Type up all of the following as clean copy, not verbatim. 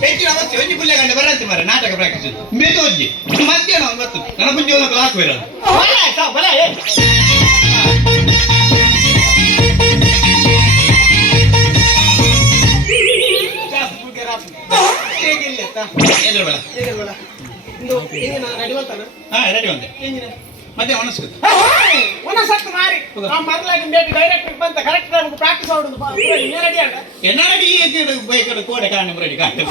ಹೆಚ್ಚಿನ ಅವಶ್ಯ ಒಂಜಿ ಪುಲ್ಯ ಗಂಟೆ ಬರತ್ತೆ ಮಾರೆ ನಾಟಕ ಪ್ರಾಕ್ಟೀಸ್ ಬೇಕು ಒಂಜಿ ಮಧ್ಯಾಹ್ನ ಒಂಬತ್ತು ನನ್ನ ಮುಂಜಿ ಒಂದು ಕ್ಲಾಸ್ ಬರೋದು ರೆಡಿ ಒಂದೇ ಮತ್ತೆ ಒಣಸತ್ತು ಮಾರಿ ಮರಲಾಗಿ ಬೇಕು ಡೈರೆಕ್ಟ್ ಬಂತ ಕರೆಕ್ಟ್ ನಮಗೆ ಪ್ರಾಕ್ಟೀಸ್ ಆಡುದು ರೆಡಿ ಆಡ ಎನ್ನ ರೆಡಿ ಬೈಕಡೆ ಕೋಡೆ ಕಾಣೆ ರೆಡಿ ಕಾಣೆ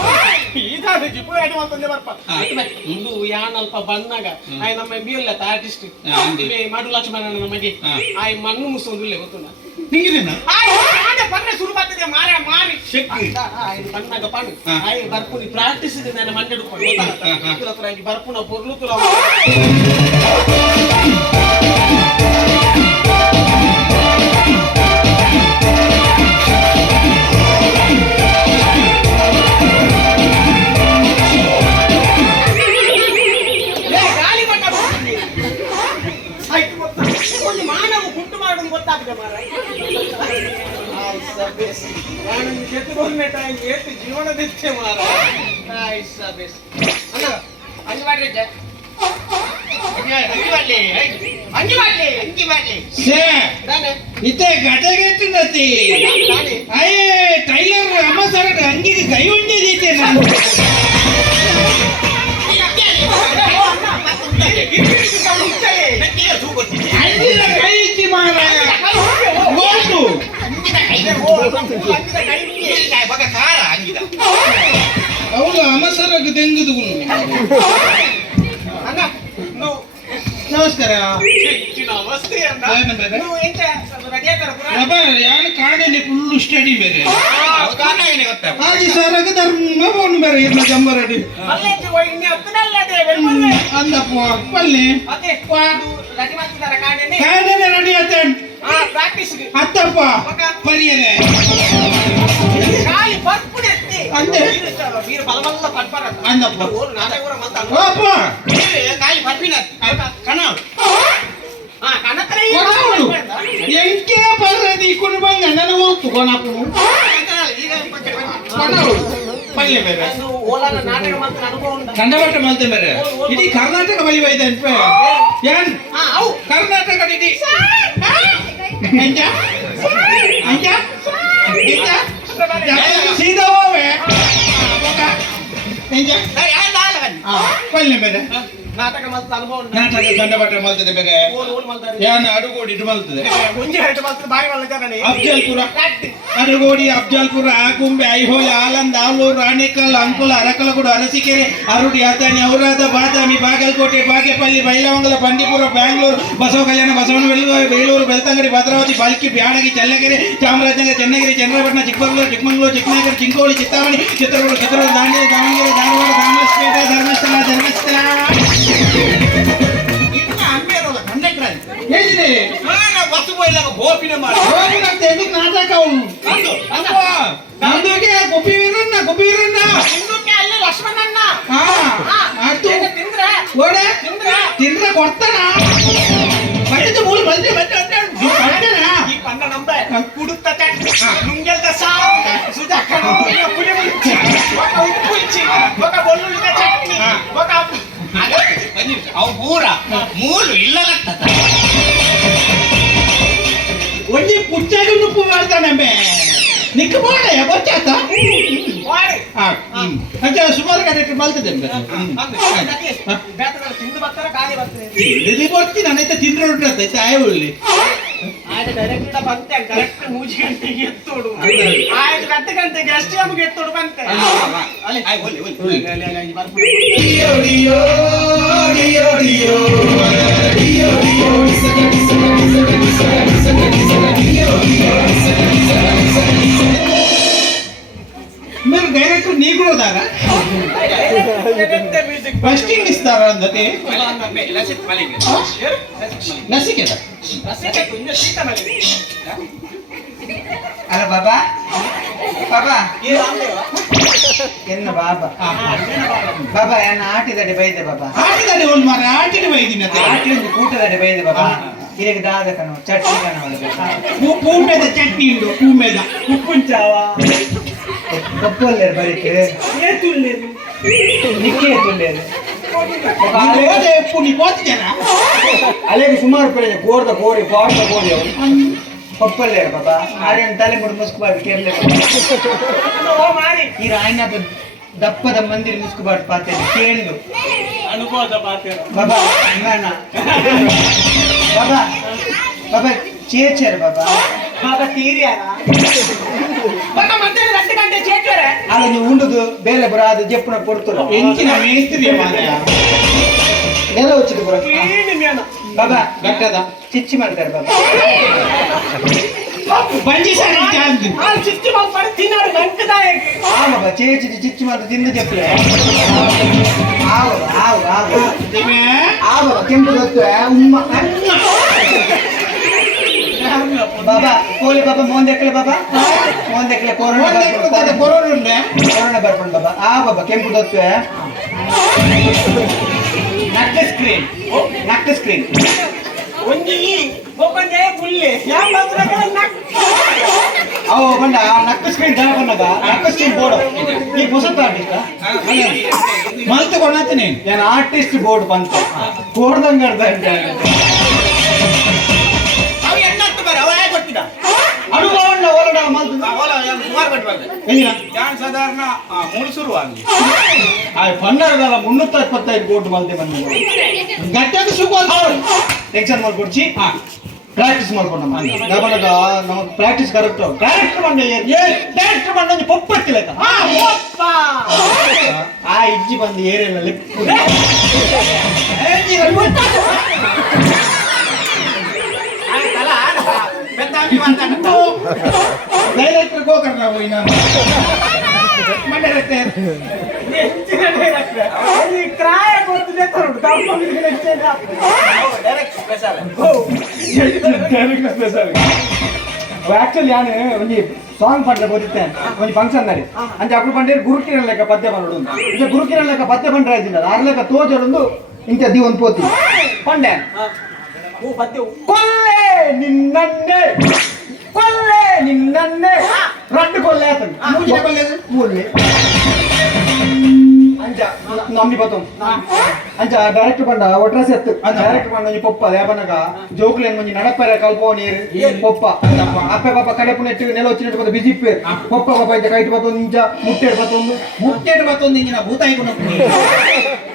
ಇದಾದ ಜಿಪು ರೆಡಿ ಮಾಡ್ತಂದೆ ಬರ್ಪ ಇಂದು ಯಾನಲ್ಪ ಬಂದಾಗ ಆಯ್ ನಮ್ಮ ಬಿಯಲ್ಲ ಆರ್ಟಿಸ್ಟ್ ಮಾಡು ಲಕ್ಷ್ಮಣ ನಮಗೆ ಆಯ್ ಮಣ್ಣು ಮುಸೋದಿಲ್ಲ ಗೊತ್ತುಂಟ ಹಿಂಗಿದೇನ ಬಣ್ಣ ಶುರು ಮಾಡ್ತಿದ್ದೆ ಮಾರ ಮಾರಿ ಶಕ್ತಿ ಬಣ್ಣಾಗ ಪಣ್ಣು ಆಯ್ ಬರ್ಪುನಿ ಪ್ರಾಕ್ಟೀಸ್ ಇದೆ ನನ್ನ ಮಂಡೆ ಹಿಡ್ಕೊಂಡು ಬರ್ಪುನ ಪೊರ್ಲು ತುಲ ಮಾನವ ಗುಂಟು ಮಾಡೋದು ಗೊತ್ತಾಗಿದೆ ಮಾರ ಕೆತ್ತುಕೊಂಡೆ ಟೈಮ್ ಎಷ್ಟು ಜೀವನದಿತ್ತೆ ಮಾರ ಇತ್ತೆ ಗಟಗೆಟ್ಟು ನತಿ ಅಯ್ಯೇ ಟೈಲರ್ ಅಮ್ಮ ಸರ ಅಂಗಿಗೆ ಕೈ ಉಂಡಿದೀತೆ ನಾನು ಕೈ ಇಚ್ಚಿ ಮಾರಾಯ ಓಟು ಅವಳು ಅಮಸರಕ್ಕೆ ತೆಂಗುದು ನಮಸ್ಕಾರ ಯಾರು ಕಾಡಲ್ಲಿ ಫುಲ್ಲು ಸ್ಟಡಿ ಬೇರೆ ಹಾಗೆ ಸರಗ ಧರ್ಮ ಬೋನು ಬೇರೆ ಇಲ್ಲ ಜಂಬರಡಿ ಅಂದಪ್ಪ ಪಲ್ಲಿ ಕಾಡನೆ ರೆಡಿ ಆತ ಅತ್ತಪ್ಪ ಪರಿಯಲೆ ಅಂದೆ ಅಂದಪ್ಪ ಎಂಕೆ ಬರ್ರದಿ ಕುಣಬಂಗ ನನ್ನ ಹೋಗ್ತು ಕೊನಪ್ಪು ಪಲ್ಲೆ ಬೇರೆ ಕಂಡಬಟ್ಟ ಮಲ್ತೆ ಬೇರೆ ಇಡೀ ಕರ್ನಾಟಕ ಬಲಿವೈತೆ ಏನ್ ಕರ್ನಾಟಕ ಇಡೀ ಅಂಜ ಅಂಜ ಸೀದಾ ಹೋವೆ ಪಲ್ಲೆ ಬೇರೆ ನಾಟಕ ಕಂಡಬಟ್ಟ ಮಲ್ತದೆ ಬೇರೆ ಯಾನ ಅಡುಗೋಡಿ ಇಟ್ಟು ಮಲ್ತದೆ ಅಫ್ಜಲ್ಪುರ ಅಡುಗೋಡಿ ಅಫ್ಜಲ್ಪುರ ಆಗುಂಬೆ ಐಹೊಳೆ ಆಲಂದ ಆಲೂರು ಆನೇಕಲ್ ಅಂಕುಲ ಅರಕಲಗೂಡು ಅರಸೀಕೆರೆ ಅರುಡಿ ಹತಾಣಿ ಔರಾದ ಬಾದಾಮಿ ಬಾಗಲಕೋಟೆ ಬಾಗೇಪಲ್ಲಿ ಬೈಲಹೊಂಗಲ ಬಂಡೀಪುರ ಬ್ಯಾಂಗ್ಳೂರು ಬಸವ ಕಲ್ಯಾಣ ಬಸವನಗುಡಿ ಬೇಲೂರು ಬೆಳ್ತಂಗಡಿ ಭದ್ರಾವತಿ ಬಾಲ್ಕಿ ಬ್ಯಾಡಗಿ ಚಳ್ಳಕೆರೆ ಚಾಮರಾಜನಗರ ಚೆನ್ನಗಿರಿ ಚನ್ನಪಟ್ಟಣ ಚಿಕ್ಕಮಗಳೂರು ಚಿಕ್ಕಮಗಳೂರು ಚಿಂಕೋಳಿ ಚಿತ್ತಾಮಣಿ ಚಿತ್ರದುರ್ಗ ದಾಂಡೇಲಿ ದಾವಣಗೆರೆ ಧಾರವಾಡ ದಾಮಸ್ಪೇಟೆ ಧರ್ಮಸ್ಥಳ ಧರ್ಮಸ್ಥಳ ಹೇಳಿದೆ ಬಸ್ ಬೋಯ್ಲಾಗ ಗೋಪಿನ ಮಾಡಿ ನಾಟಕ ನಂದುಗೆ ಗುಬ್ಬಿ ವೀರಣ್ಣ ಅಲ್ಲಿ ಲಕ್ಷ್ಮಣಣ್ಣ ತಿಂದ್ರೆ ಕೊಡ್ತಾನ ಬಡಿದು ಮೂರು ಬಂದ್ರೆ ಈ ಪಂಡ ನಂಬ ಕುಡುತ್ತ ನುಂಗೆಲ್ದ ಸಾರು ಸುಧಾಕಣ ಪುಡಿ ಮುಂಚೆ ఒక ఉప్పు ఇచ్చి ఒక బొల్లుల్లిపాయ చట్నీ ఒక ಅವು ಪೂರ ಮೂಲು ಇಲ್ಲಲತ್ತ ಒಂಜಿ ಪುಚ್ಚಾಗಿ ಉಪ್ಪು ಮಾಡ್ತಾನೆ ನಿಕ್ಕ ಬಾಡ ಗೊತ್ತಾತ ಸುಮಾರು ಕಡೆ ಬಲ್ತದೆ ಬರ್ತೀನಿ ನನ್ನೈತೆ ತಿಂದ್ರೆ ಉಂಟೈತೆ ಆಯ ಉಳ್ಳಿ ಡೈರೆಕ್ಟ್ ಬಂತೆ ಕರೆಕ್ಟ್ 3 ಗಂಟೆಗೆ ಎತ್ತೋಡು 5 ಗಂಟೆಗೆ ಅಷ್ಟೇ ನಮಗೆ ಎತ್ತೋಡು ಬಂತೆ మీరు డైరెక్టర్ నీకు కూడా దారా ఫస్టింగ్ ఇస్తారా అందతే నసికేత అరే బాబా బాబా ಎನ್ನ ಬಾಬಾ ಬಾಬಾ ಎನ್ನ ಆಟಿದಡಿ ಬೈದೆ ಬಾಬಾ ಆಟಿದಡಿ ಒಂದು ಮಾರ ಆಟಿನ ಬೈದಿನ ಆಟಿ ಒಂದು ಕೂಟದಡಿ ಬೈದೆ ಬಾಬಾ ಇದಕ್ಕೆ ದಾದ ಕಣ ಚಟ್ನಿ ಕಣ ಪೂ మీద ಚಟ್ನಿ ಉಂಡು ಪೂ మీద ಉಪ್ಪುಂಚಾವ ಕಪ್ಪಲ್ಲೇರು ಬರೀಕೆ ಏತುಲ್ಲೇರು ನಿಕ್ಕೆ ತುಳ್ಳೇರು ಹೋದೆ ಉಪ್ಪು ನೀ పోతిదేనా ಅಲ್ಲಿಗೆ ಸುಮಾರು ಪೇಳೆ ಗೋರ್ದ ಕೋರಿ ಪಾಡ್ದ ಕೋರಿ ಅವರು ಕಪ್ಪಲ್ಲೇರು ಬಾಬಾ ಆರ್ಯನ್ ತಲೆ ಮುಡಿ ಮುಸ್ಕುಬಾರ್ದು ಕೇರಳ ಓ ಮಾರಿ ಈ ರಾಯನ ದಪ್ಪದ ಮಂದಿರ ಮುಸ್ಕುಬಾರ್ದು ಪಾತೇನೆ ಕೇಳಿದು ಅನುಭವದ ಪಾತ್ರ ಬಾಬಾ ಅಣ್ಣ ಬಾಬಾ ಬಾಬಾ ಚೇಚರ್ ಬಾಬಾ ಬಾಬಾ ತೀರಿಯಾನ ಬಾಬಾ ಮಧ್ಯಾಹ್ನ 2 ಗಂಟೆ ಚೇಚರೆ ಅಲ್ಲ ನೀವು ಉಂಡುದು ಬೇರೆ ಬರಾದು ಜಪ್ಪನ ಕೊಡ್ತಾರೆ ಎಂಚಿನ ಮೇಸ್ತ್ರಿ ಮಾರಾಯ ನೆಲ ಉಚ್ಚಿದು ಬರ ಕ್ಲೀನ್ ಮೇನ ಬಾಬಾ ಗಟ್ಟದ ಚಿಚ್ಚಿ ಮಾಡ್ತಾರೆ ಬಾಬಾ ಬಂಜಿ ಸಾರಿ ಚಾಂದ್ ಆ ಚಿಚ್ಚಿ ಮಾಡಿ ತಿನ್ನಾರು ನಂಕದಾಯಕ ಆ ಬಾಬಾ ಚಿಚ್ಚಿ ಮಾಡಿ ತಿಂದು ಜಪ್ಪಲೆ ಆವ ಆವ ಆವ ದಿಮೆ ಆ ಬಾಬಾ ಕೆಂಪು ಗೊತ್ತು ಉಮ್ಮ ಬಾಬಾ ಕೋಲಿ ಬಾಬಾ ಮೋನ್ ದೇಕ್ಲೆ ಬಾಬಾ ಮೋನ್ ದೇಕ್ಲೆ ಕೊರೋನಾ ಉಂಡೆ ಕೊರೋನಾ ಬರ್ಕೊಂಡು ಬಾಬಾ ಆ ಬಾಬಾ ಕೆಂಪು ಗೊತ್ತು ನಕ್ಕ ಸ್ಕ್ರೀನ್ ಒಂಜಿ ಒಬ್ಬಂಗೆ ಫುಲ್ಲಿ ಯಾ ಮಾತ್ರ ಅವು ಬಂದ ನಕ್ಕ ಸ್ಕ್ರೀನ್ ಜನ ಬಂದಾಗ ನಕ್ಕ ಸ್ಕ್ರೀನ್ ಬೋರ್ಡ್ ಈ ಹೊಸ ಆರ್ಟಿಸ್ಟ್ ಮಲ್ತು ಕೊಣಾತೀನಿ ಏನು ಆರ್ಟಿಸ್ಟ್ ಬೋರ್ಡ್ ಬಂತು ಕೋರ್ದಂಗ ಅವ ಎನ್ನತ್ತು ಬರ ಅವ ಯಾಕೆ ಗೊತ್ತಿಲ್ಲ ಅನುಭವ ಹೊರಡ ಮಲ್ತು ಸುಮಾರು ಕೊಟ್ಟು ಬಂದೆ ಹೆಂಗಿನ ಯಾನ್ ಸಾಧಾರಣ 3 ಶುರುವಾಗಿ ಪನ್ನರದಲ್ಲ 325 ಬೋರ್ಡ್ ಮಲ್ತೆ ಬಂದ ಗಟ್ಟದ ಸುಗೋಲ್ ಟೆನ್ಷನ್ ಮಾಡ್ಕೊಡ್ಚಿ ಪ್ರಾಕ್ಟೀಸ್ ಮಾಡ್ಕೊಂಡ ಗಮನದ ನಾವು ಪ್ರಾಕ್ಟೀಸ್ ಕರೆಕ್ಟ್ ಡೈರೆಕ್ಟ್ ಬಂದ ಡೈರೆಕ್ಟ್ ಬಂದ ಪೊಪ್ಪತ್ತಿಲ್ಲ ಆ ಇಜ್ಜಿ ಬಂದು ಏರಿಯಲ್ಲ ಲಿಪ್ಪು ಡೈರೆಕ್ಟರ್ ಗೋಕರ್ ನಾವು ಇನ್ನ ಡೈರೆಕ್ಟರ್ ಕ್ರಾಯ ಕೊಡ್ತಿದ್ದೆ ಡೈರೆಕ್ಟ್ ಸ್ಪೆಷಲ್ ಆಕ್ಚುಲಿ ನಾನು ಒಂದು ಸಾಂಗ್ ಪಂಡ್ರೆ ಬೋದಿತ್ತೇನೆ ಒಂದು ಫಂಕ್ಷನ್ ನಲ್ಲಿ ಅಂಚೆ ಅప్పుడు ಪಂಡ್ರೆ ಗುರುಕಿರಣ ಲೆಕ್ಕ ಪದ್ಯ ಪಂಡು ಇಂಚೆ ಗುರುಕಿರಣ ಲೆಕ್ಕ ಪದ್ಯ ಪಂಡ್ರೆ ಆಯ್ತಿಲ್ಲ ಆರ್ ಲೆಕ್ಕ ತೋಜೊಂದು ಇಂಚ ದಿ ಒಂದು ಪೋತಿ ಪಂಡೆ ಕೊಲ್ಲೆ ನಿನ್ನನ್ನೇ ಕೊಲ್ಲೆ ನಿನ್ನನ್ನೇ ರಡ್ಡು ಕೊಲ್ಲೆ ಆತನು ಮೂಲೆ ಅಂಚ ನಮ್ನಿ ಬತ್ತು ಅಂಚ ಡೈರೆಕ್ಟ್ ಪಂಡ ಒಟ್ರಾಸಿ ಎತ್ತು ಡೈರೆಕ್ಟ್ ಪಂಡ ಒಂಜಿ ಪೊಪ್ಪ ಲೇಬನಗ ಜೋಕ್ಲೇನ್ ಒಂಜಿ ನಡಪರೆ ಕಲ್ಪೋ ನೀರು ಪೊಪ್ಪ ಅಪ್ಪೆ ಪಾಪ ಕಡೆ ಪುನೆಟ್ಟು ನೆಲ వచ్చినట్టు ಪದ ಬಿಜಿಪ್ಪೆ ಪೊಪ್ಪ ಪಾಪ ಇಂಚ ಕೈಟ್ ಬತ್ತೊಂದು ಇಂಚ ಮುಟ್ಟೆಡ್ ಬತ್ತೊಂದು ಇಂಚಿನ ಭೂತಾಯಿ ಗುಣ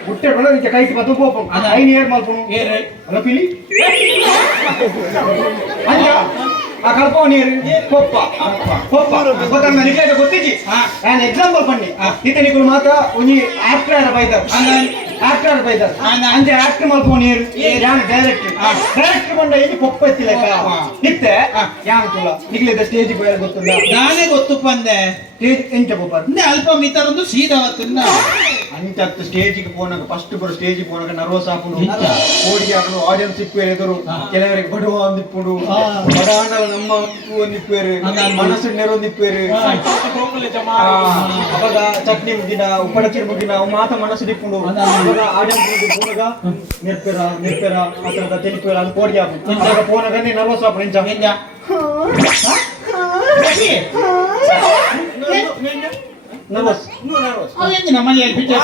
ಮುಟ್ಟೆಡ್ ಬಡ ಇಂಚ ಕೈಟ್ ಬತ್ತು ಪೋಪು ಐನ್ ಏರ್ ಮಲ್ಪುನು ಅಲ್ಲ ಪಿಲಿ ಅಂಚ ಆ ಕಲ್ಪೋ ನೀರು ಪೊಪ್ಪ ಪೊಪ್ಪ ಗೊತ್ತಂಗ ನಿಕ್ಲೇಟ ಗೊತ್ತಿಜ್ಜಿ ನಾನು ಎಕ್ಸಾಂಪಲ್ ಪನ್ನಿ ಇತ್ತೆ ನಿಕುಲು ಮಾತ್ರ ಒಂಜಿ ಆಕ್ಟರ್ ಬೈದರ್ ಆಕ್ಟರ್ ಬೈದರ್ ಅಂಚೆ ಆಕ್ಟರ್ ಮಲ್ಪೋ ನೀರು ಯಾನ್ ಡೈರೆಕ್ಟ್ ಬಂದ ಇಲ್ಲಿ ಪೊಪ್ಪ ಎತ್ತಿಲಕ ನಿತ್ತೆ ಯಾನ್ ತುಲ ನಿಕ್ಲೇಟ ಸ್ಟೇಜ್ ಬೈರ ಗೊತ್ತುಂಡ ನಾನೇ ಗೊತ್ತು ಪಂದೆ ಸ್ಟೇಜ್ ಎಂಚ ಪೊಪ್ಪ ಅಲ್ಪ ಮಿತರೊಂದು ಸೀದಾ ವತ್ತುಂಡ ಅಂಚತ್ತು ಸ್ಟೇಜಿಗೆ ಪೋನಾಗ ಫಸ್ಟ್ ಬರೋ ಸ್ಟೇಜಿಗೆ ಪೋನಾಗ ನರ್ವಸ್ ಹಾಕೊಂಡು ಕೋಡಿಗೆ ಹಾಕೊಂಡು ಆಡಿಯನ್ಸ್ ಇಪ್ಪೇರು ಎದುರು ಕೆಲವರಿಗೆ ಬಡವ ಒಂದಿಪ್ಪುಡು ಬಡಾಂಡಲ ನಮ್ಮ ಒಂದಿಪ್ಪೇರು ಮನಸ್ಸು ನೆರ ಒಂದಿಪ್ಪೇರು ಅವಾಗ ಚಟ್ನಿ ಮುಗಿನ ಉಪ್ಪಡಚಿರ್ ಮುಗಿನ ಮಾತ ಮನಸ್ಸು ದಿಪ್ಪುಡು ಅವಾಗ ಆಡಿಯನ್ಸ್ ಪೋನಾಗ ನಿರ್ಪೇರ ಅತರ ತೆಲಿಪೇರ ಅದು ಕೋಡಿಗೆ ಹಾಕು ಪೋನಾಗನೇ ನರ್ವಸ್ ಹಾಕೊಂಡು ಇಂಚ ನರ್ವಸ್ ಮನೆಯಲ್ಲಿ ಬಿಟ್ಟಿಲ್ಲ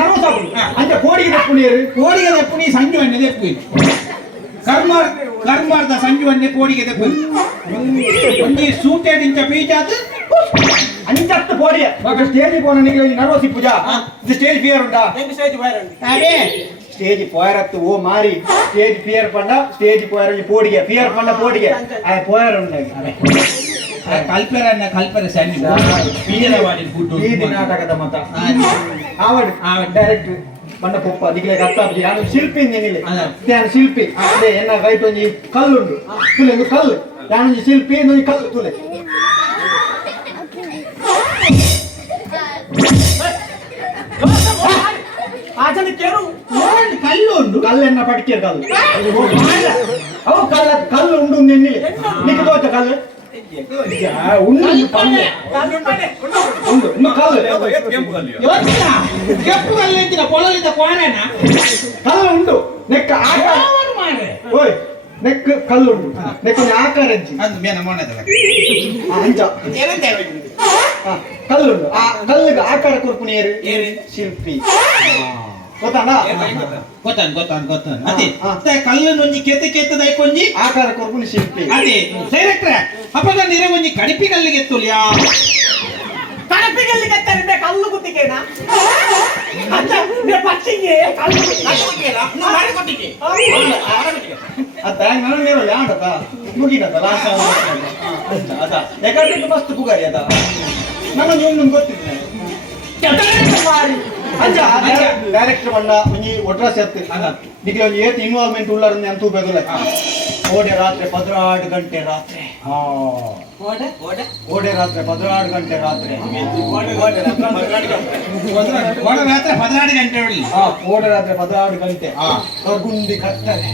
ನರ್ವಸ್ ಹಾಕೊಂಡು ಅಂಚ ಕೋಡಿಗೆ ದಪ್ಪುಣಿಯರು ಕೋಡಿಗೆ ದಪ್ಪುನಿ ಸಂಜು ಎಣ್ಣೆ ದಪ್ಪು ಕರ್ಮಾರ್ದ ಸಂಜು ಎಣ್ಣೆ ಕೋಡಿಗೆ ದಪ್ಪು ಒಂದಿ ಸೂಟೆಡ್ ಇಂಚ ಬೀಜಾದ ಅಂಚತ್ತು ಕೋಡಿಯ ಸ್ಟೇಜ್ ಪೋನಿಗೆ ನರ್ವಸ್ ಇಪ್ಪುಜಾ ಇದು ಸ್ಟೇಜ್ ಫಿಯರ್ ಉಂಟಾ ಅದೇ ಸ್ಟೇಜ್ ಪೋಯರತ್ತು ಓ ಮಾರಿ ಸ್ಟೇಜ್ ಫಿಯರ್ ಪಂಡ ಸ್ಟೇಜ್ ಪೋಯರ ಪೋಡಿಗೆ ಫಿಯರ್ ಪಂಡ ಪೋಡಿಗೆ ಆ ಪೋಯರ ಉಂಟಾಗಿ ಕಲ್ಪರೆ ಸಣ್ಣ ಬೀಜದವಾಡಿ ಬೀದಿ ನಾಟಕದ ಮತ ಆವಡ್ ಡೈರೆಕ್ಟ್ ಬಂಡ ಪೊಪ್ಪ ದಿಗ್ಲೆ ಅತ್ತಾಪಿ ನಾನು ಶಿಲ್ಪಿ ನೆನಿಲೆ ನಾನು ಶಿಲ್ಪಿ ಅದೇ ಎನ್ನ ಗೈಟ್ ಒಂಜಿ ಕಲ್ಲುಂಡು ತುಲೆ ಒಂದು ಕಲ್ಲು ನಾನು ಶಿಲ್ಪಿ ಒಂದು ಕಲ್ಲು ತುಲೆ ಆಚನೆ ಕೇರು ಕಲ್ಲು ಉಂಡು ಕಲ್ಲೆನ್ನ ಪಡಿಕೆ ಕಲ್ಲು ಅವು ಕಲ್ಲು ಉಂಡು ನೆನ್ನಿಲೆ ನಿಕ್ಕೆ ತೋಚ ಕಲ್ಲು ಉಂಡು ಕಲ್ಲು ಉಂಡು ಕಲ್ಲು ಕೆಂಪು ಕಲ್ಲು ಎಂತಿನ ಪೊಲಲಿದ್ದ ಕೋಣೆನ ಕಲ್ಲು ಉಂಡು ನೆಕ್ಕ ಆಟ ಓಯ್ ನೆಕ್ ಕಲ್ಲುಂಡು ನೆಕ್ ಒಂದು ಆಕಾರ ಇಜ್ಜಿ ಅದು ಮೇನ ಮೊಣದ ಅಂಚ ಏನಂತ ಹೇಳಿ ಕಲ್ಲುಂಡು ಆ ಕಲ್ಲಿಗೆ ಆಕಾರ ಕೊರ್ಪುನಿ ಏರು ಶಿಲ್ಪಿ ಗೊತ್ತಾನ ಗೊತ್ತಾನ್ ಅದೇ ಕಲ್ಲನ್ನು ಒಂಜಿ ಕೆತ್ತ ಕೊಂಜಿ ಆಕಾರ ಕೊರ್ಪುನಿ ಶಿಲ್ಪಿ ಅದೇ ಡೈರೆಕ್ಟ್ರೆ ಅಪ್ಪಗ ನಿರೆ ಒಂಜಿ ಕಡಿಪಿ ಕಲ್ಲಿಗೆ ಎತ್ತುಲ್ಯಾ ಕಡಪಿಗಲ್ಲಿ ಕತ್ತರೆ ಕಲ್ಲು ಗುತ್ತಿಗೆನಾ ಅಚ್ಚ ಪಚ್ಚಿಗೆ ಕಲ್ಲು ಗುತ್ತಿಗೆನಾ ಮಾಡಿ ಕೊಟ್ಟಿಗೆ ಅದ ನಾನು ನೀವು ಯಾಂಡತ ಮುಗಿನತ ಲಾಸ್ಟ್ ಅದ ಯಾಕಂದ್ರೆ ಮಸ್ತ್ ಪುಗಾರಿ ಅದ ನಾನು ನಿಮ್ಗೆ ಗೊತ್ತಿದ್ದೆ ಅಂಚ ಡೈರೆಕ್ಟರ್ ಬಣ್ಣ ಒಂಜಿ ಒಟ್ರಾಸ್ ಎತ್ತು ನಿಮಗೆ ಒಂದು ಏತ್ ಇನ್ವಾಲ್ವ್ಮೆಂಟ್ ಉಳ್ಳಾರ ಅಂತ ಬೇಕಲ್ಲ ಓಡೆ ರಾತ್ರಿ 16 ಗಂಟೆ ರಾತ್ರಿ ಓಡೆ ರಾತ್ರಿ 16 ಗಂಟೆ ರಾತ್ರಿ ರಾತ್ರಿ 16 ಗಂಟೆ ಒಳ್ಳಿ ಓಡೆ ರಾತ್ರಿ 16 ಗಂಟೆ ಗುಂಡಿ ಕತ್ತಲೆ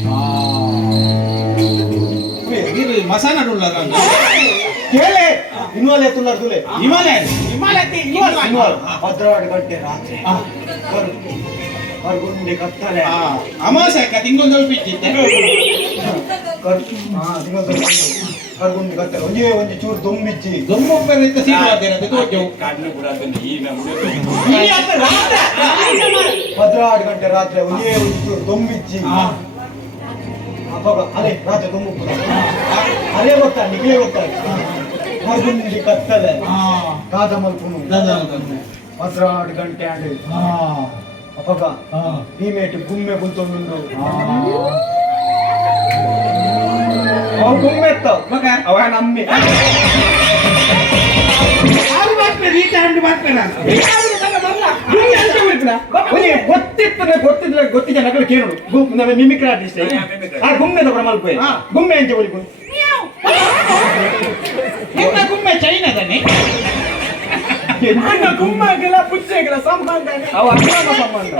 ಮಸಾನ ಉಳ್ಳಾರ ಕೇಳೆ ಇನ್ವಾಲ್ ಎತ್ತುಳ್ಳಾರ ತುಲೆ ಹಿಮಾಲಯ 16 ಗಂಟೆ ರಾತ್ರಿ ಗುಂಡಿ ಕತ್ತಲೆ ಅಮಾವಾಸ್ಯೆ ತಿಂಗೊಂದು ಸ್ವಲ್ಪ ಇಟ್ಟಿದ್ದೆ ಕರ್ಗುಂಡಿ ಕತ್ತಲೆ ಒಂದೇ ಒಂಜಿ ಚೂರು ದೊಂಬಿಚ್ಚಿ ದೊಂಬೊಬ್ಬರಿಂದ ಸೀಟು ತೋಟವು 16 ಗಂಟೆ ರಾತ್ರಿ ಒಂದೇ ಒಂಜಿ ಚೂರು ದೊಂಬಿಚ್ಚಿ ಅದೇ ರಾತ್ರಿ ದೊಂಬು ಅದೇ ಗೊತ್ತಾ ನಿಖಿಲೇ ಗೊತ್ತಾ ಕರ್ಗುಂಡಿ ಕತ್ತಲೆ ಕಾದ ಮಲ್ಪುನು 16 ಗಂಟೆ ಆಡಿ ಅಪ್ಪಗ ಭೀಮೇಟ್ ಗುಮ್ಮೆ ಕುಂತೊಂದು ಗುಮ್ಮೆ ಎತ್ತ ಅವ ನಮ್ಮಿ ಗೊತ್ತಿದ್ದ ನಗಲು ಕೇಳು ನಾವೇ ಮಿಮಿಕ್ರಿ ಆರ್ಟಿಸ್ಟ್ ಆ ಗುಮ್ಮೆದ ಪ್ರಮಲ್ಪ ಗುಮ್ಮೆ ಅಂತ ಬಳಿ ಗುಮ್ಮೆ ಚೈನಾದನ್ನೇ ಗುಮ್ಮಾಗೆಲ್ಲ ಪುಚ್ಚೆಗೆಲ್ಲ ಸಂಬಂಧ ಅವ ಅಕ್ರಮ ಸಂಬಂಧ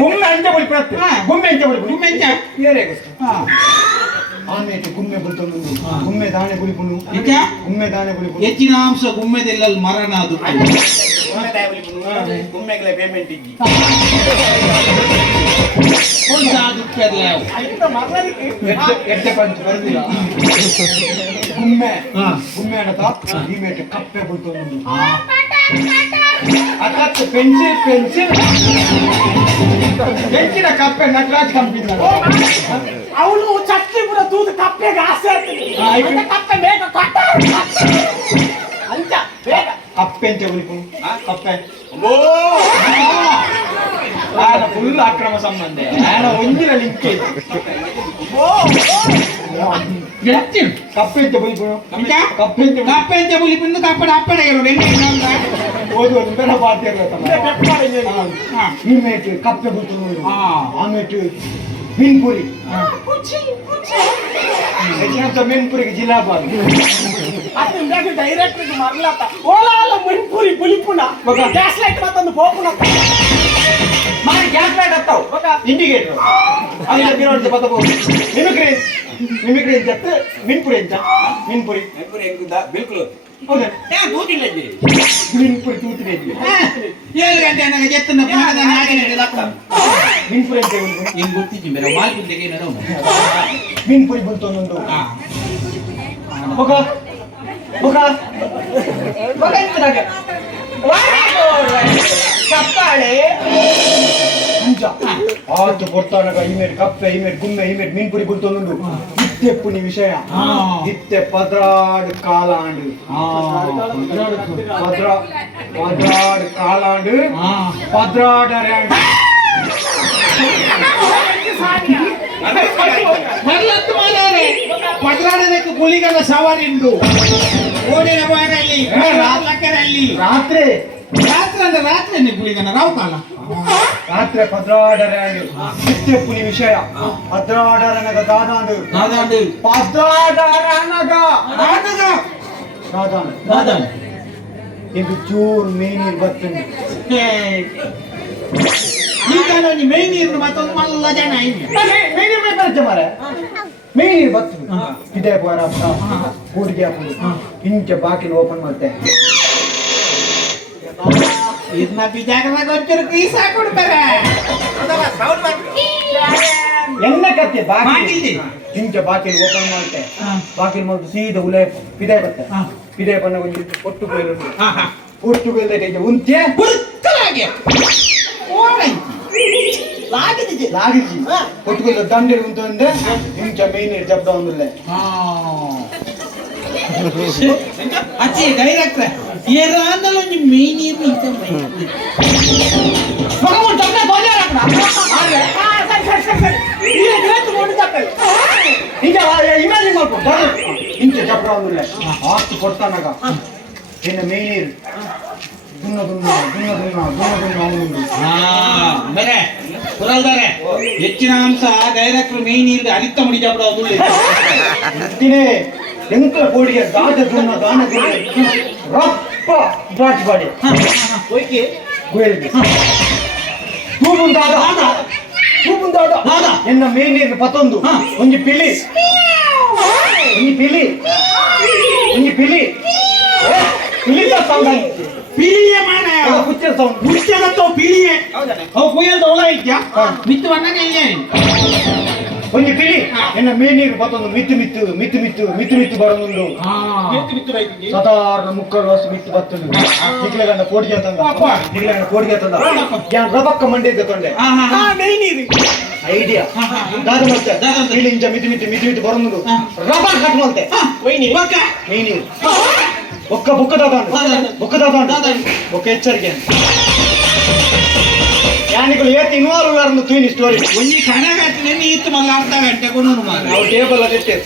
ಗುಮ್ಮೆ ಅಂಚ ಬಳಿ ಗುಮ್ಮೆ ಅಂಚ ಬಳಿ ಗುಮ್ಮೆ ಎಂಚ ಆಮೇಲೆ ಗುಮ್ಮೆ ಬುಲ್ತೊಂದು ಗುಮ್ಮೆ ದಾಣೆ ಕುಳಿಪುನು ಗುಮ್ಮೆ ದಾಣೆ ಕುಳಿಪುನು ಹೆಚ್ಚಿನ ಅಂಶ ಗುಮ್ಮೆದೆಲ್ಲಲ್ಲಿ ಮರಣ ಅದು ಗುಮ್ಮೆಗಳ ಪೇಮೆಂಟ್ ಇದ್ದಿ ಎಟ್ಟೆ ಪಂಚ ಬರ್ದಿಲ್ಲ ಗುಮ್ಮೆ ಗುಮ್ಮೆ ಅಡತ ಭೀಮೇಟೆ ಕಪ್ಪೆ ಬುಲ್ತೊಂದು ಅಕತ್ತು ಪೆನ್ಸಿಲ್ ಹೆಚ್ಚಿನ ಕಪ್ಪೆ ನಟರಾಜ್ ಕಂಪನಿ ಅವಳು ಚಟ್ಟಿ ಪುರ ತೂತು ಕಪ್ಪೆಗೆ ಆಸೆ ಆಗ್ತದೆ ಕಪ್ಪೆ ಬೇಗ ಕೊಟ್ಟ ಅಂಚ ಬೇಗ ಕಪ್ಪೆ ಅಂತ ಬಳಿಪು ಕಪ್ಪೆ ಫುಲ್ ಅಕ್ರಮ ಸಂಬಂಧ ಒಂದಿನ ಲಿಂಕ್ ಕಪ್ಪೆ ಅಂತ ಬಳಿಪು ಕಪ್ಪೆ ಅಂತ ಬುಲಿಪಿಂದು ಕಪ್ಪಡ ಅಪ್ಪಡೆ ಓದುವುದು ಬೇಡ ಪಾಠ ಕಪ್ಪೆ ಬುಲ್ತು ಆಮೇಲೆ ಮೀನ್ಪುರಿ ಮೀನ್ಪುರಿಗೆ ಜಿಲಾಬಾದ್ ಡೈರೆಕ್ಟ್ ಮರ್ಲಾತ ಓಲಾಲ ಮೀನ್ಪುರಿ ಬುಲಿಪುಣ ಗ್ಯಾಸ್ ಲೈಟ್ ಮತ್ತೊಂದು ಪೋಪುಣ ಮಾಡಿ ಗ್ಯಾಸ್ ಲೈಟ್ ಹತ್ತಾವ್ ಇಂಡಿಕೇಟರ್ ಅಲ್ಲಿ ಬಿರೋಡ್ ಬತ್ತಬಹುದು ಮಿಮಿಕ್ರಿ ಅಂತ ಮೀನ್ಪುರಿ ಅಂತ ಮೀನ್ಪುರಿ ಬಿಲ್ಕುಲ್ ಹೌದಾ ತೂತಿಲ್ಲ ಮೀನ್ಪುರಿ ತೂತಿದೆ 7 ಗಂಟೆ ನನಗೆ ಎತ್ತನ ಪಾದನ ಆಗಿನ ಮೀನ್ಪುರಿ ಅಂತ ಹಿಂಗ್ ಗೊತ್ತಿದ್ದಿ ಮೇರೆ ಮಾಲ್ಪಿಂದೆಗೆ ಏನೋ ಮೀನ್ಪುರಿ ಬುಲ್ತೊಂದು ಕಪ್ಪಾಳೆ ಆತು ಕೊಡ್ತಾನಾಗ ಇಮೇಟ್ ಕಪ್ಪೆ ಇಮೇಟ್ ಗುಮ್ಮೆ ಇಮೇಟ್ ಮೀನ್ಪುರಿ ಬುಲ್ತೊಂದು ಇತ್ತೆಪ್ಪುನಿ ವಿಷಯ ಇತ್ತೆ ಪದ್ರಾಡ್ ಕಾಲಾಂಡು ಪದ್ರಾಡ್ ಕಾಲಾಂಡು ಪದ್ರಾಡ ಪದ್ರಾಡದಕ್ಕೆ ಗುಳಿಗನ ಸವಾರಿಂಡು ಓಡಿನ ಬಾರಲ್ಲಿ ರಾತ್ಲಕ್ಕರಲ್ಲಿ ರಾತ್ರಿ ಅಂದ್ರೆ ರಾತ್ರಿ ಗುಳಿಗನ ರಾವ್ ಕಾಲ ರಾತ್ರಿ ಪದ್ರಾಡರಂಡು ಇತ್ತೆಪ್ಪುನಿ ವಿಷಯ ಪದ್ರಾಡರನಗ ದಾದಾಂಡು ಪದ್ರಾಡರನಗ ದಾದಾಂಡು ಇದು ಚೂರ್ ಮೇನೀರ್ ಬರ್ತಂಡು ಈಗ ಮೇನ್ ನೀರು ಮತ್ತೊಂದು ಮಲ್ಲ ಜನ ಮೇನೀರ್ ಬೇಕಾದ್ರೆ ಮಾರ ಮೇನೀರ್ ಬರ್ತದೆ ಇದೇ ಪೋರ ಕೂಡಿಗೆ ಹಾಕುದು ಇಂಚೆ ಬಾಕಿಲು ಓಪನ್ ಮಾಡ್ತೆ ಇದನ್ನ ಬಿಜಾಗದಾಗ ಒಂಚೂರು ಕೀಸ್ ಹಾಕೊಡ್ತಾರೆ ಎಣ್ಣೆ ಕತ್ತಿ ಬಾಕಿ ಬಾಕಿಲ್ದಿ. ಇಂಚ ಬಾಕಿಲ್ ಓಪನ್ ಮಾಡ್ತೆ ಬಾಕಿಲ್ ಮಾಡ್ತು ಸೀದಾ ಉಲಾಯ ಪಿದಾಯ ಬತ್ತೆ ಪಿದಾಯ ಬಣ್ಣ ಒಂದು ಒಟ್ಟು ಕೊಯ್ಲು ಒಟ್ಟು ಕೊಯ್ಲು ಉಂಚೆ ಹುಡುಕಲಾಗೆ లాగింది కొట్టుకుని దండ ఉంటుంది ఇంకా మెయిన్ చెప్తా ఉందిలే అచ్చి డైరెక్టర్ ఏ రాందలో మెయిన్ ఇంకా ఇంకా ఇమాజిన్ ಮಾಡ್ಕೊ ఇంకా చెప్తా ఉందిలే ఆస్తి కొడతానగా నిన్న మెయిన్ ಹೆಚ್ಚಿನ ಅಂಶ ಡೈರೆಕ್ಟರ್ ಮೇನ್ ಇಲ್ದೆ ಅರಿತ ಮುಡಿ ಜಾಬ್ ಎಂಕಲ ಕೋಡಿಗೆ ದಾದ ದುನ್ನ ದಾನ ರಪ್ಪ ಡ್ರಾಚ್ ಬಾಡಿ ಓಕೆ ಗೋಯಲ್ಗೆ ತೂಬುನ್ ದಾದ ಎನ್ನ ಮೇನ್ ನೀರು ಪತ್ತೊಂದು ಒಂಜಿ ಪಿಲಿ ಪಿಲಿ ಸೌಂಡ್ ಪಿಲಿಯ ಮಾನ ಕುಚ್ಚ ಸೌಂಡ್ ಮುಚ್ಚಗತ್ತೋ ಪಿಲಿಯೆ ಅವು ಕುಯ್ಯಲ್ದ ಒಳ ಇದ್ಯಾ ಮಿತ್ತು ಬಣ್ಣಗೆ ಇಲ್ಲ ಒಂಜಿ ಪಿಲಿ ಎನ್ನ ಮೇನೀರು ಮತ್ತೊಂದು ಮಿತ್ತು ಬರೋದು ಸಾಧಾರಣ ಮುಕ್ಕಳು ವರ್ಷ ಮಿತ್ತು ಬತ್ತುಂಡು ನಿಕ್ಲೆಗಂಡ ಕೋಡಿಗೆ ತಂದ ಯಾನ್ ರಬಕ್ಕ ಮಂಡಿ ತೊಂಡೆ ಐಡಿಯಾ ದಾದ ಮತ್ತೆ ಇಲ್ಲಿ ಇಂಚ ಮಿತ್ತು ಬರೋದು ರಬಕ್ ಕಟ್ ಮಾಡ್ತೆ ಮೇನೀರು ఒక్క బుక్క దాదాండి ఒక హెచ్చరిక యానికులు ఏ ఇన్వాల్వ్ ఉన్నారు తూని స్టోరీ ಒಂಜಿ ಕಣಗಟ್ಟಲೆ ನೀತ್ತು ಮಲ್ಲ ಅರ್ಧ ಗಂಟೆ ಕೊಡೋನು ಮಾರ ನಾವು ಟೇಬಲ್ ಅಲ್ಲಿ ಇಟ್ಟೆ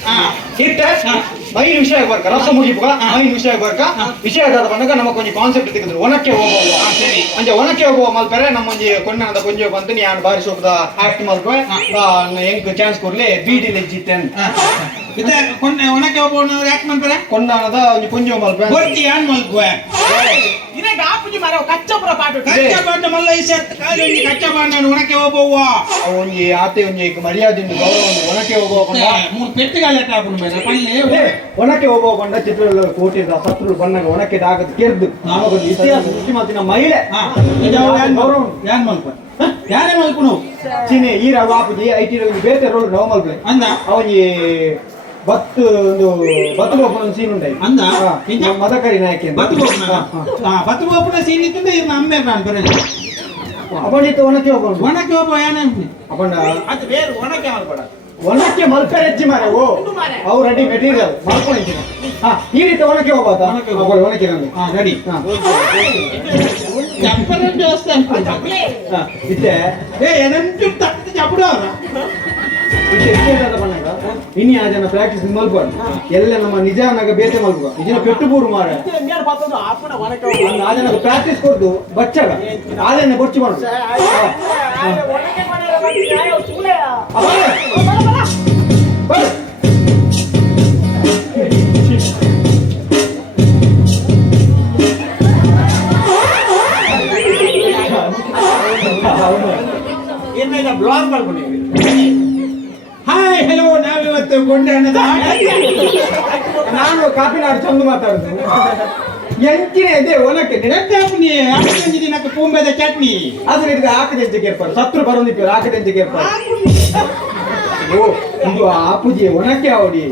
ಮೈನ್ ವಿಷಯ ಬರ್ಕ ರಸ ಮುಗಿಪುಗ ಮೈನ್ ವಿಷಯ ಬರ್ಕ ವಿಷಯ ಆದ ಬಂದಾಗ ನಮಗೆ ಕೊಂಚ ಕಾನ್ಸೆಪ್ಟ್ ತೆಗೆದ್ರು ಒಣಕ್ಕೆ ಹೋಗುವ ಅಂಜೆ ಒಣಕ್ಕೆ ಹೋಗುವ ಮಲ್ಪರೆ ನಮ್ಮ ಒಂಜಿ ಕೊಣ್ಣನದ ಕೊಂಜ ಬಂತು ಯಾನ್ ಬಾರಿ ಸೋಪದ ಆಕ್ಟ್ ಮಲ್ಪೆ ಎಂಕ್ ಚಾನ್ಸ್ ಕೊಡ್ಲಿ ಬೀಡಿ ಲೆಜ್ಜಿತ್ತೇನ್ ಇದೆ ಒಣಕ್ಕೆ ಹೋಗುವ ಯಾಕೆ ಮಲ್ಪರೆ ಕೊಣ್ಣನದ ಒಂಜಿ ಕೊಂಜ ಮಲ್ಪೆ ಗೊತ್ತಿ ಯಾನ್ ಮಲ್ಪೆ ಇದೇ ಗಾಪುಜಿ ಮಾರ ಕಚ್ಚಪುರ ಪಾಟು ಮಲ್ಲ ಈ ಸೆತ್ ಕಾಲಿ ಒಂಜಿ ಕಚ್ಚ ಬಾಂಡ ಒಣಕ್ಕೆ ಹೋಗುವ ಒಂಜಿ ಆತೆ ಒಂಜಿ ಮರ್ಯಾದೆ ಗೌರವ ಒಣಕ್ಕೆ ಹೋಗುವ ಮೂರು ಪೆಟ್ಟಿಗಾಲ ಟಾಪು ಮೇಲೆ ಪಲ್ಲೆ ಒಣಕ್ಕೆ ಹೋಗುವ ಚಿತ್ರದಲ್ಲಿ ಕೋಟಿದ ಶತ್ರು ಬಣ್ಣಗ ಒಣಕ್ಕೆ ಆಗದ ಕೆರ್ದು ನಮಗೊಂದು ಇತಿಹಾಸ ಸೃಷ್ಟಿ ಮಾಡ್ತಿನ ಮಹಿಳೆ ಗೌರವ ಯಾನ್ ಮಲ್ಪ ಯಾರೇ ಮಲ್ಪುನು ಚಿನ್ನೆ ಈರ ಬಾಪುಜಿ ಐಟಿ ಬೇತೆ ರೋಲ್ ನವ ಮಲ್ಪೆ ಅಂದ ಅವನಿಗೆ ಬತ್ತು ಬೋಪನ ಸೀನ್ ಉಂಟಾಯಿ ಅಂದ ಮದಕರಿ ನಾಯಕ ಬತ್ತು ಬೋಪನ ಸೀನ್ ಇತ್ತಂದ್ರೆ ಇವ್ನ ಅಮ್ಮೆ ನಾನು ಬರಲ್ಲ ಅಪಂಡಿತ ಒಣಕ್ಕೆ ಹೋಗ್ಬೋದು ಒಣಕ್ಕೆ ಹೋಗುವ ಯಾನೇ ಅಪಂಡ ಅದು ಬೇರೆ ಒಣಕ್ಕೆ ಮಾಡ್ಬೇಡ ಒಣಕ್ಕೆ ಮಲ್ಪೆ ಹೆಚ್ಚಿ ಮಾರೆ ಓ ಅವು ರೆಡಿ ಮೆಟೀರಿಯಲ್ ಮಾಡ್ಕೊಂಡಿದ್ದೀನಿ ಈ ರೀತಿ ಒಣಕ್ಕೆ ಹೋಗ್ಬೋದಾ ಒಣಕ್ಕೆ ರೆಡಿ ಚಪ್ಪಲ್ ವ್ಯವಸ್ಥೆ ಇತ್ತೆ ಏನಂಟು ತಕ್ಕ ಚಪ್ಪಡು ಅವರ ಬಣ್ಣಗ ಇನಿ ಆ ಜನ ಪ್ರಾಕ್ಟೀಸ್ ಮಲ್ಬಾರ್ದು ಎಲ್ಲ ನಮ್ಮ ನಿಜಾನಾಗ ಬೇತೆ ಮಲ್ಬುವ ಇದನ್ನ ಪೆಟ್ಟು ಬೂರು ಮಾರ ಆ ಜನ ಪ್ರಾಕ್ಟೀಸ್ ಕೊಡ್ದು ಬಚ್ಚಾಗ ಆಲೇನೆ ಬೊಚ್ಚಿ ಮಾಡು ಬ್ಲಾಗ್ ಮಾಡ್ಕೊಂಡಿದ್ವಿ ಹಾಯ್ ಹೆಲೋ ನಾವಿವತ್ತು ಗೊಂಡೆ ಅನ್ನದ ನಾನು ಕಾಪಿನಾಡು ಚಂದು ಮಾತಾಡುದು ಎಂಚಿನ ಇದೆ ಒನಕ್ಕೆ ಚಟ್ನಿ ಹಾಕಿ ದಿನಕ್ಕೆ ಪೂಂಬೆದ ಚಟ್ನಿ ಅದು ಹಿಡಿದು ಹಾಕದೆಂಚಿಗೆ ಏರ್ಪಾಡು ಸತ್ರು ಬರೋದಿತ್ತು ಹಾಕದೆಂಚಿಗೆ ಏರ್ಪಾಡು ಓ ಇದು ಆಪುಜಿ ಒನಕ್ಕೆ ಅವಡಿ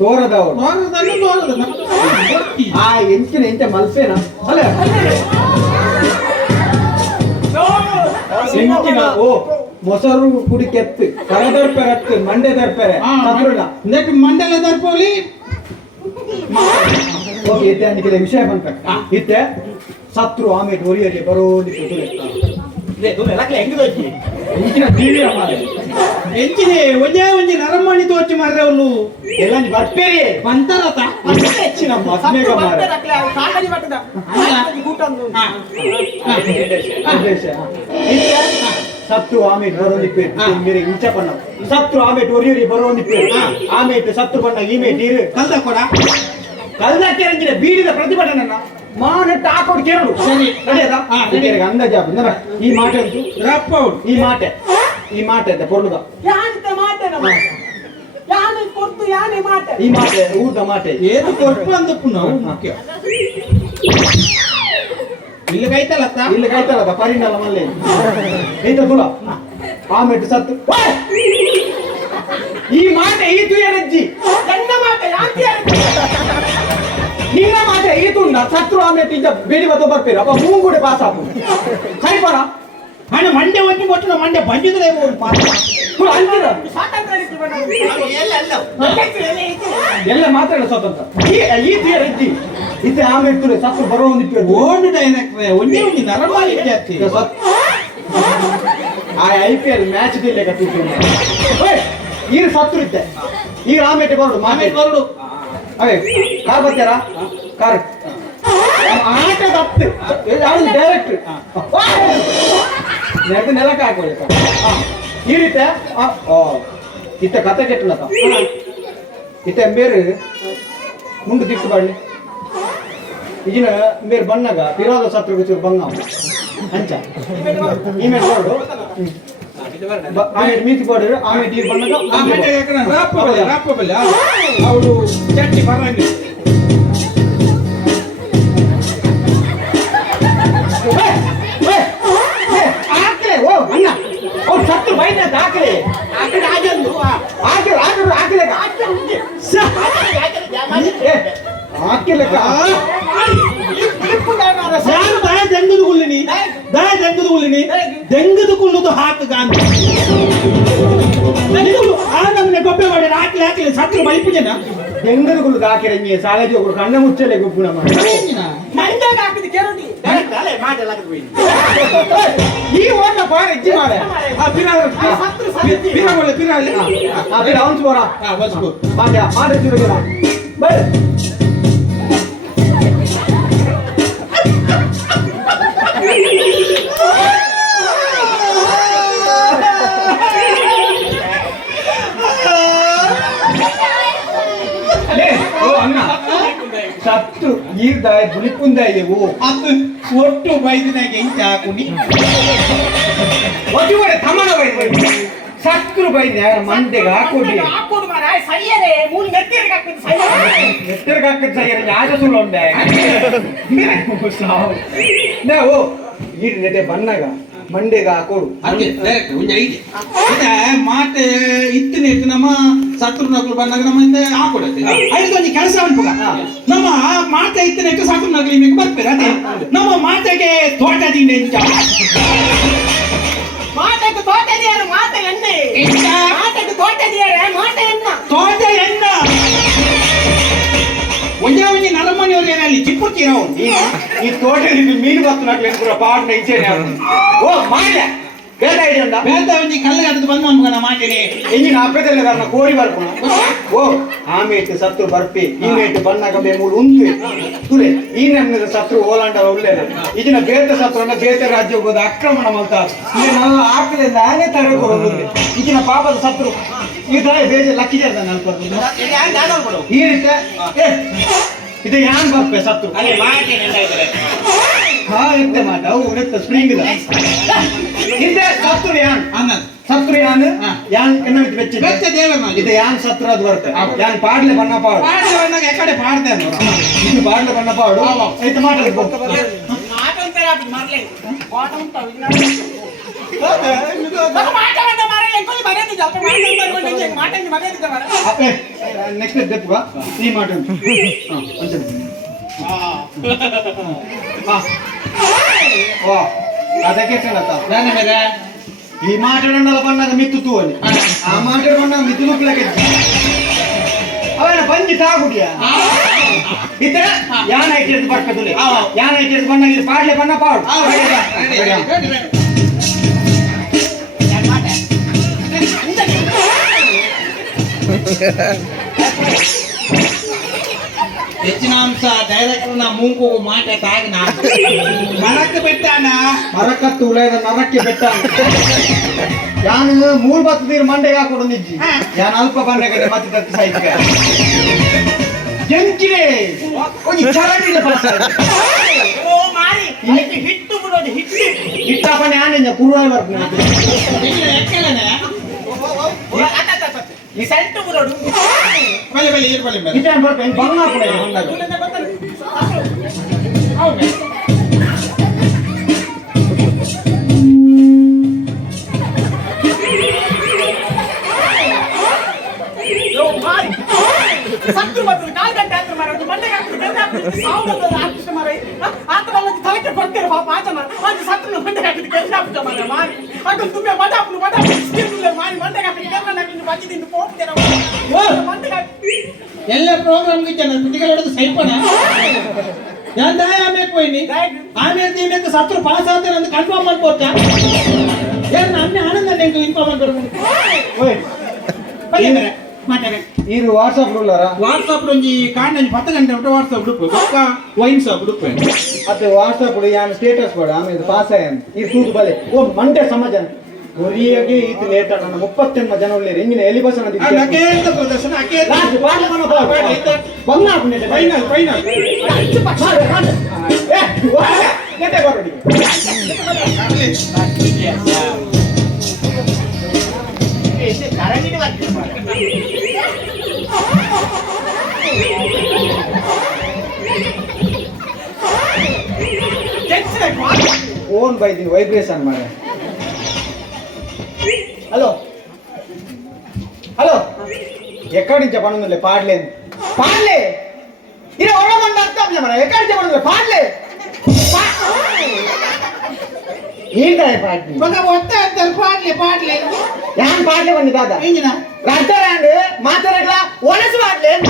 ತೋರದವಡು ಆ ಎಂಚಿನ ಎಂಚ ಮಲ್ಪೇನ ಅಲ್ಲ ಎಂಚಿನ ಓ ಮೊಸರು ಕುಡಿ ಕೆತ್ತು ಕರದರ್ಪೆರೆ ಹತ್ತು ಮಂಡೆ ದರ್ಪೆರೆ ನೆಟ್ ಮಂಡಲ ದರ್ಪೋಲಿ ಓಕೆ ಇತ್ತೆ ಅನ್ನಿಕೆ ವಿಷಯ ಬಂತ ಇತ್ತೆ ಸತ್ರು ಆಮೇಲೆ ಒರಿಯರಿಗೆ ಬರೋದಿತ್ತು ಎಂಚಿನ ಟಿವಿ ಮಾರೆ ಎಂಚಿನ ಒಂಜೇ ಒಂಜಿ ನರಮಣಿ ತೋಚಿ ಮಾರ್ರೆ ಅವಳು ಎಲ್ಲ ಬರ್ಪೇರಿ ಬಂತಾರತ ಹೆಚ್ಚಿನ ಮಸ್ಮೇಗ ಮಾರೆ ಸತ್ತು ಆಮೇಲೆ ಬರೋದಿಪ್ಪೆ ಮೇರೆ ಇಂಚ ಬಣ್ಣ ಸತ್ತು ಆಮೇಲೆ ಒರಿಯರಿಗೆ ಬರೋದಿಪ್ಪೆ ಆಮೇಲೆ ಸತ್ತು ಬಣ್ಣ ಈಮೇಲೆ ನೀರು ಕಲ್ದ ಕೊಡ ಕಲ್ದಕ್ಕೆ ರಂಜಿನ ಬೀಡಿದ ಪ್ರತಿಭಟನೆ ಮಾನಟ್ಟ ಹಾಕೋಡು ಕೇಳು ಸರಿ ನಡೆಯದ ಅಂದಾಜ ಈ ಮಾಟೆ ಉಂಟು ರಪ್ಪ ಈ ಮಾಟೆ ಅಂತ ಪೊರ್ಲುದ ಈ ಮಾಟೆ ಊಟ ಮಾಟೆ ಏದು ಕೊಟ್ಟು ಅಂದಪ್ಪು ನಾವು ಮುಖ್ಯ ಇಲ್ಲಿ ಕೈತಲ್ಲ ಪರಿಣಾಮ ಮಲ್ಲೆ ಎಂತ ತುಳ ಆಮೇಲೆ ಸತ್ತು ಈ ಮಾತೆ ಈತು ಏನಜ್ಜಿ ನನ್ನ ಮಾಟ ಯಾಂತಿ ನಿನ್ನ ಮಾತೆ ಈತು ಸತ್ರು ಆಮೇಲೆ ಈಗ ಬೇಡಿ ಬದ್ದು ಬರ್ತೀರ ಅಪ್ಪ ಮೂಗುಡೆ ಪಾಸ್ ಹಾಕು ಕೈಪರ ಹಣ ಮಂಡೆ ಒಟ್ಟಿ ಕೊಟ್ಟು ಮಂಡೆ ಬಂದಿದ್ರೆ ಅಂತೀರ ಸ್ವಾತಂತ್ರ್ಯ ಎಲ್ಲ ಮಾತಾಡ ಸ್ವತಂತ್ರ ಈತು ಏನಜ್ಜಿ ಇತ್ತೆ ಆಮೇಲೆ ಇತ್ತು ಸತ್ರು ಬರೋ ಒಂದಿತ್ತು ಓಲ್ಡ್ ಡೈರೆಕ್ಟ್ರೆ ಒಂದೇ ಒಂದು ನರಮಾಲಿ ಜಾತಿ ಆ IPL ಮ್ಯಾಚ್ ದಿಲ್ಲ ಈಗ ಸತ್ರು ಇದ್ದೆ ಈಗ ಆಮೇಲೆ ಬರೋಡು ಮಾಮೇಲೆ ಬರೋಡು ಅದೇ ಕಾರ್ ಬರ್ತಾರಾ ಕಾರ್ ಆಟ ತಪ್ಪು ಯಾವ್ದು ಡೈರೆಕ್ಟ್ ನೆಲಕ್ಕೆ ಹಾಕೊಳ್ಳಿ ಈ ರೀತಿ ಇತ್ತ ಕತೆ ಕೆಟ್ಟಲತ್ತ ಇತ್ತ ಬೇರೆ ಮುಂದೆ ದಿಕ್ಕು ಬಾಡ್ಲಿ ಈಗಿನ ಬೇರೆ ಬಣ್ಣಗ ಪಿರೋದ ಸತ್ರ ಚೂರು ಬಂಗ ಅಂಚ ಇಮೇಲೆ ಹೊರಡು ಆಮೇಲೆ ಮೀತಿ ಕೊಡ್ರಿ ಆಮೇಲೆ ಈ ಬಣ್ಣಗ ಅವಳು ಚಟ್ನಿ ಬರಂಗಿ ಆಕಲೆ ಓ ಅಣ್ಣ ಅವ್ರು ಸತ್ತು ಬೈದ ಆಕಲೆ ದೆಂಗದು ಕುಳ್ಳುದು ಹಾಕು ಗಾಂಧ ನಮ್ಮನೆ ಗೊಬ್ಬೆ ಮಾಡಿ ಹಾಕ್ಲಿ ಹಾಕ್ಲಿ ಸತ್ರ ಬೈಪು ಜನ ದೆಂಗದು ಕುಳ್ಳುದು ಹಾಕಿರಂಗೆ ಸಾಲಾಜಿ ಒಬ್ರು ಕಣ್ಣ ಮುಚ್ಚಲೆ ಗುಪ್ಪುಣ ಮಂಡ್ಯಾಗ ಹಾಕಿದ ಕೆರೋಡಿ ಈ ಓಟ ಬಾರ ಇಜ್ಜಿ ಮಾಡೆ ಅವನ್ಸ್ ಬೋರ ಮಾಡ್ಯ ಮಾಡ ಚೂರು ಬರ್ರಿ ಸತ್ತು ಈರ್ದಾಯ ಬುಲಿಪುಂದಾಯವು ಅದು ಒಟ್ಟು ಬೈದಿನಾಗ ಹೆಂಚ ಹಾಕುನಿ ಒಟ್ಟಿವರೆ ತಮ್ಮನ ಬೈದ ಸತ್ರು ಬೈದ ಮಂಡೆಗೆ ಹಾಕೊಡಿ ಹಾಕೋದು ಮಾರ ಸರಿಯರೇ ಮೂಲ ನೆತ್ತಿರಿಗೆ ಹಾಕಿದ್ದು ಸರಿಯರೇ ಎತ್ತರಿಗೆ ಹಾಕಿದ ಸರಿಯರ ಯಾರ ಸುಳ್ಳು ಉಂಡೆ ನಾವು ಈ ನೆತೆ ಬಣ್ಣಗ ಮಂಡೆಗೆ ಹಾಕೋಡು ಅದೇ ಡೈರೆಕ್ಟ್ ಒಂದು ಐಡಿಯಾ ಇದೆ ಮಾತೆ ಇತ್ತಿನ ಇತ್ತು ನಮ್ಮ ಸತ್ರು ನಕಲು ಬಂದಾಗ ನಮ್ಮ ಹಿಂದೆ ಹಾಕೊಡತ್ತೆ ಐದು ಒಂದು ಕೆಲಸ ಅನ್ಪಗ ನಮ್ಮ ಮಾತೆ ಇತ್ತಿನ ಇಟ್ಟು ಸತ್ರು ನಕಲಿ మీకు ಬರ್ತೀರ ಅದೇ ನಮ್ಮ ಮಾತೆಗೆ ತೋಟದಿಂದ ಎಂಚ ಮಾತೆಗೆ ತೋಟದಿಯಾರು ಮಾತೆ ಎಣ್ಣೆ ಮಾತೆಗೆ ತೋಟದಿಯಾರೆ ಮಾತೆ ಎಣ್ಣ ತೋಟ ಎಣ್ಣ ಒಂದೇ ಒಂದೇ ನರಮನೆಯವ್ರು ಏನಲ್ಲಿ ಚಿಪ್ಪುತ್ತೀರ ಈ ತೋಟದಲ್ಲಿ ಮೀನು ಬತ್ತು ನಕ್ಲಿ ಪೂರ ಪಾಡ್ನ ಇಚ್ಛೆ ಓ ಮಾಡ್ಯ ಬೇಡ ಇಡಂಡ ಬೇಡ ಒಂದಿ ಕಲ್ಲು ಕಟ್ಟದು ಬಂದು ಅನ್ಮಗನ ಮಾಡ್ತೀನಿ ಎಂಜಿನ ಅಪ್ಪದಲ್ಲ ಕಾರಣ ಕೋಡಿ ಬರ್ಪುಣ ಓ ಆಮೇಲೆ ಸತ್ರು ಬರ್ಪಿ ಹಿಂಗೈತು ಬಣ್ಣಗ ಬೇ ಮೂರು ಉಂಟು ತುಲೆ ಈ ನಮ್ಮಿದ ಸತ್ರು ಓಲಾಂಡ ಒಳ್ಳೆಯದು ಈಗಿನ ಬೇತೆ ಸತ್ರು ಅಂದ್ರೆ ಬೇತೆ ರಾಜ್ಯ ಹೋಗೋದು ಆಕ್ರಮಣ ಅಂತ ನನ್ನ ಆಕಲೆ ನಾನೇ ತರ ಕೊಡೋದು ಈಗಿನ ಪಾಪದ ಸತ್ರು ಈ ತರ ಬೇಜ ಲಕ್ಕಿ ಜನ ನಾನು ಈ ರೀತಿ ಇದು ಯಾನ್ ಬರ್ಪೆ ಸತ್ರು ಹಾ ಎತ್ತೆ ಮಾಟ ಅವು ನೆತ್ತ ಸ್ಪ್ರಿಂಗ್ ಹಿಂದೆ ಸತ್ರು ಯಾನ್ ಸತ್ರು ಯಾನ್ ಯಾನ್ ಎನ್ನ ವೆಚ್ಚ ದೇವರ ಇದು ಯಾನ್ ಸತ್ರು ಅದು ಬರುತ್ತೆ ಯಾನ್ ಪಾಡ್ಲೆ ಬಣ್ಣ ಪಾಡು ಬಣ್ಣಗೆ ಎಕಡೆ ಪಾಡ್ದೆ ಇದು ಪಾಡ್ಲೆ ಬಣ್ಣ ಪಾಡು ಐತೆ ಮಾಟ ಮಾಟಂತರ ಮಾರ್ಲೆ ಕೋಟ ಉಂಟ ಮಾಟವನ್ನ ಮಾರಲ್ಲ ಎಂಕೊಲಿ ಮರೆದಿದ್ದ ಅಪ್ಪ ಮಾಟಂತ ಮಾಟಂಗೆ ಮರೆದಿದ್ದ ಮಾರ ಅಪ್ಪೆ ನೆಕ್ಸ್ಟ್ ದೆಪ್ಪುಗ ಈ ಮಾಟ ವಾ ಅದಕ್ಕೆ ಕೇಳತ್ತ ನಾನು ಮೇಲೆ ಈ ಮಾಟಡಂಡಲ ಬಣ್ಣಗ ಮಿತ್ತು ತೂವಲ್ಲಿ ಆ ಮಾಟಡ ಬಣ್ಣಗ ಮಿತ್ತು ನುಕ್ಲಕ್ಕೆ ಅವನ ಬಂಜಿ ತಾಗುಡಿಯ ಇದ್ರೆ ಯಾನ ಐಟಿರ್ದು ಬರ್ಕದುಲೆ ಯಾನ ಐಟಿರ್ದು ಬಣ್ಣ ಇದು ಪಾಡ್ಲೆ ಬಣ್ಣ ಪಾಡು ಹೆಚ್ಚಿನ ಅಂಶ ಡೈರೆಕ್ಟರ್ ನ ಮೂಗು ಮಾಟ ತಾಗಿನ ಮರಕ್ಕೆ ಬೆಟ್ಟಾನ ಮರಕತ್ತು ಉಳದ ನರಕ್ಕೆ ಬೆಟ್ಟ ಯಾನು ಮೂರು ಬತ್ತು ನೀರು ಮಂಡೆಗೆ ಹಾಕೊಡು ನಿಜ್ಜಿ ಯಾನ್ ಅಲ್ಪ ಬಂಡೆಗೆ ಮತ್ತೆ ತತ್ತಿ ಸಾಯ್ತಿಗೆ ಜಂಕಿರೆ ಒಂದು ಚರಂಡಿಲ್ಲ ಪಾಸ ಓ ಮಾರಿ ಐತಿ ಹಿಟ್ಟು ಬಿಡೋದು ಹಿಟ್ಟು ಇಟ್ಟಪ್ಪನೆ ಆನೆಂಜ ಕುರುವಾಯ್ ಬರ್ತೀನಿ ಎಕ್ಕಲನೆ ಈ ಸೆಂಟು ಬಿಡೋದು ಬಲೆ ಬಲೆ ಏರ್ ಬಲೆ ಮೇಲೆ ಇಟ್ಟಾನ್ ಬರ್ತೀನಿ ಬಂಗ ಹಾಕೊಡೆ ಬಂದಾಗ ಹೌದು ಸತ್ತು ಬರ್ತದೆ ಕಾಲ್ ಗಂಟೆ ಆದ್ರೆ ಮಾರ ಒಂದು ಮಂಡೆ ಹಾಕಿದ್ರೆ ಸಾವು ಆರ್ಟಿಸ್ಟ್ ಮಾರ ಆ ಥರ ಎಲ್ಲ ತಲೆಗೆ ಕೊಡ್ತೀರ ಪಾಪ ಆಚನ ಒಂದು ಸತ್ತು ಮಂಡೆ ಹಾಕಿದ್ರೆ ಕೆಲಸ ಆಗ್ತದೆ ಮಾರ ಮಾಡಿ ಅದು ತುಂಬಾ ಮಟಾಪ್ನು ಮಾಡಿ ಮಂಡೆ ಹಾಕಿದ್ರೆ ಕೆಲಸ ಹಾಕಿದ್ರೆ ಬಚ್ಚಿದಿಂದ ಹೋಗ್ತೀರ ಮಂಡೆ ಹಾಕಿ ಎಲ್ಲ ಪ್ರೋಗ್ರಾಮ್ಗೆ ಜನ ಕುಟಿಗಳು ಸೈಪಣ ഞാൻ ആമേ പോയിനി ആമേ തീമേക്ക് സത്ര പാസ് ആത്തന ಅಂತ ಕನ್ಫರ್ಮ್ ಮಾಡ್ಬೋದಾ ಯಾರು ಅಮ್ಮೆ ಆನಂದ ನಿಂಗೆ ಇನ್ಫಾರ್ಮ್ ಮಾಡ್ಬೇಕು ಓಯ್ ಬೈಯರೆ ಮಾತಾರೆ ಇದು ವಾಟ್ಸಾಪ್ ರೂಲರ ವಾಟ್ಸಾಪ್ ಒಂಜಿ ಕಾಂಡ 10 ಗಂಟೆ ಬಿಟ್ಟು ವಾಟ್ಸಾಪ್ ಗ್ರೂಪ್ ಒಕ್ಕ ವೈನ್ಸ್ ಗ್ರೂಪ್ ಅದು ವಾಟ್ಸಾಪ್ ಯಾನ್ ಸ್ಟೇಟಸ್ ಕೊಡ ಆಮೇಲೆ ಪಾಸ್ ಆಯನ್ ಈ ತೂತು ಬಲೆ ಓ ಮಂಡೆ ಸಮಾಜ ಕೊರಿಯಾಗೆ ಇದು ಲೇಟ್ ಅಣ್ಣ 38 ಜನ ಉಳ್ಳೇರಿ ಇಂಗಿನ ಎಲಿ ಬಸ್ ಅನ್ನೋದು ಅಕೆ ಅಂತ ಪ್ರದರ್ಶನ ಅಕೆ ಲಾಸ್ಟ್ ಬಾಲ್ ಮನ ಬಾಲ್ ಬಂದ ಆಪನೆ ಫೈನಲ್ ಏ ಕೆತೆ ಬರೋಡಿ ಏ ಕರೆಂಟ್ ಬರ್ತಿದೆ ಫೋನ್ ಬೈದಿನಿ ವೈಬ್ರೇಷನ್ ಮಾಡ హలో హలో ఎక్కడి నుంచి పనుందిలే పాడలేదు పాడలే ఇది ఒడమంటే అర్థం మన ఎక్కడి నుంచి పనుంది పాడలే ఏంటా పాడి ఒక వస్తా అంటారు పాడలే ఏం పాడలేవండి దాదా ఏంజినా రద్దరాండి మాట్లాడట్లా ఒనసు పాడలేదు